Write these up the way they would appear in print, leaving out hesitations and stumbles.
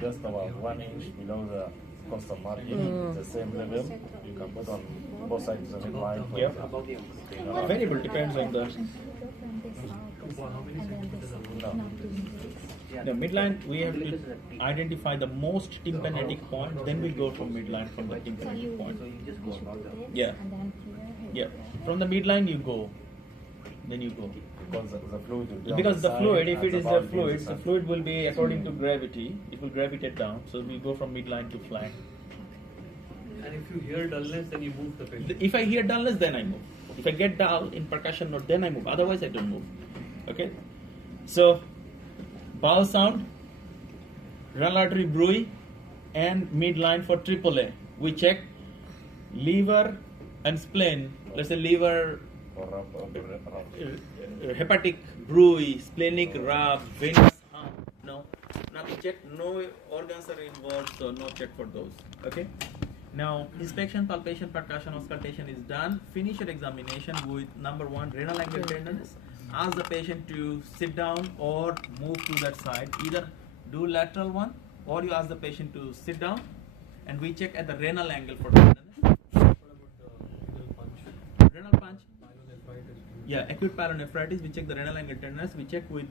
just about 1 inch below the costal margin. It's the same level. You can put on both sides of the midline. Yep. Variable depends on the. The midline, we have to identify the most tympanic point, then we go from midline from the tympanic point. Yeah. Yeah. From the midline you go. Then you go. Because the fluid will be Because the on fluid, side if it and is the a valve fluid, is the the fluid will be according to gravity, it will gravitate down. So we go from midline to flank. And if you hear dullness, then you move the patient. If I hear dullness, then I move. If I get dull in percussion note, then I move. Otherwise, I don't move. Okay? So, bowel sound, renal artery bruit, and midline for AAA. We check liver and spleen. Let's say liver, hepatic bruit, splenic rub, venous hump. No, nothing checked. No organs are involved, so no check for those. Okay? Now, inspection, palpation, percussion, auscultation is done. Finish your examination with number 1, renal angle tenderness. Ask the patient to sit down or move to that side. Either do lateral one or you ask the patient to sit down and we check at the renal angle for tenderness. What about the renal punch? Renal punch. Pyelonephritis. Yeah, acute pyelonephritis, we check the renal angle tenderness. We check with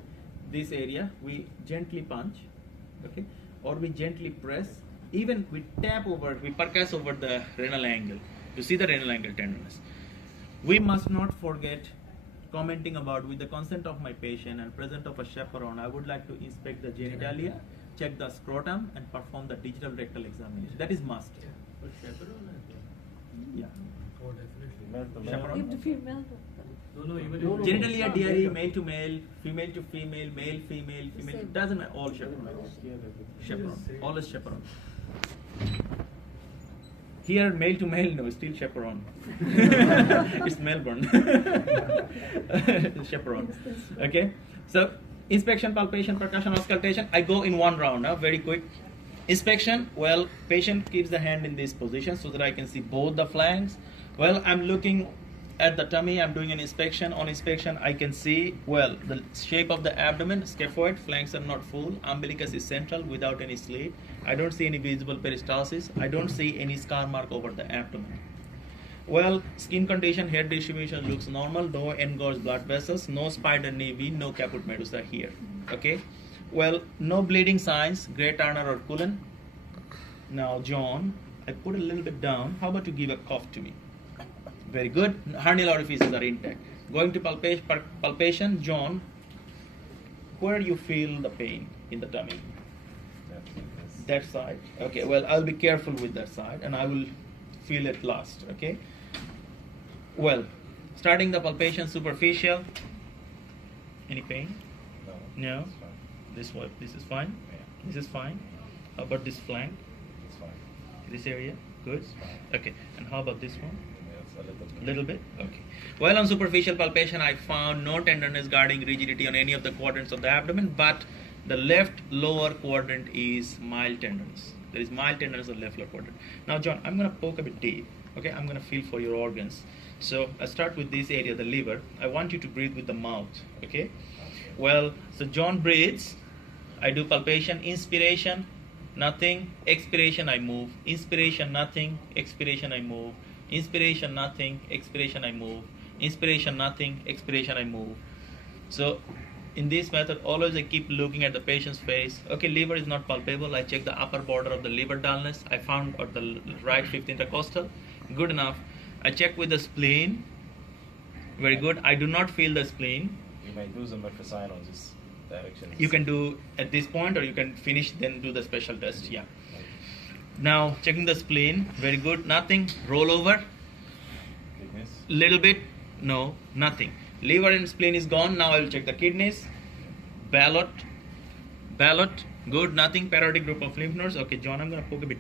this area. We gently punch, okay, or we gently press. Even we tap over, we percuss over the renal angle to see the renal angle tenderness. We must not forget commenting about, with the consent of my patient and present of a chaperone, I would like to inspect the genitalia, check the scrotum, and perform the digital rectal examination. That is must. But chaperone? Yeah. Oh, definitely. male to Chaperone. male. Female. No, even Genitalia, DRE, male to male, female to female, male, female, female. It doesn't matter. All chaperone. Chaperone. Always chaperone. Here, male to male, no, still chaperone. It's Melbourne. Chaperone. Okay. So, inspection, palpation, percussion, auscultation. I go in one round, very quick. Inspection, well, patient keeps the hand in this position so that I can see both the flanks. Well, I'm looking at the tummy, I'm doing an inspection. On inspection, I can see, well, the shape of the abdomen, scaphoid, flanks are not full, umbilicus is central without any slit. I don't see any visible peristalsis. I don't see any scar mark over the abdomen. Well, skin condition, hair distribution looks normal, no engorged blood vessels, no spider nevi, no caput medusa here. Okay? Well, no bleeding signs, gray Turner or Cullen. Now, John, I put a little bit down. How about you give a cough to me? Very good. Hernial orifices are intact. Going to palpation, John, where you feel the pain in the tummy? That side. Okay, well, I'll be careful with that side and I will feel it last. Okay? Well, starting the palpation, superficial. Any pain? No? This one, this is fine? This is fine. How about this flank? It's fine. This area? Good? Okay, and how about this one? Yes, a little bit. Little bit? Okay. Well, on superficial palpation, I found no tenderness guarding rigidity on any of the quadrants of the abdomen, but the left lower quadrant is mild tenderness. There is mild tenderness on the left lower quadrant. Now, John, I'm going to poke a bit deep. Okay, I'm going to feel for your organs. So, I start with this area, the liver. I want you to breathe with the mouth. Okay? Well, so John breathes. I do palpation, inspiration, nothing, expiration, I move, inspiration, nothing, expiration, I move, inspiration, nothing, expiration, I move, inspiration, nothing, expiration, I move. So, in this method, always I keep looking at the patient's face. Okay, liver is not palpable. I check the upper border of the liver dullness. I found at the right fifth intercostal. Good enough. I check with the spleen. Very good. I do not feel the spleen. You may do some sign on this direction. You can do at this point or you can finish then do the special test. Yeah. Now checking the spleen. Very good. Nothing. Roll over. Kidneys. Little bit. No. Nothing. Liver and spleen is gone. Now I will check the kidneys. Ballot. Good. Nothing. Parotid group of lymph nodes. Okay, John, I'm going to poke a bit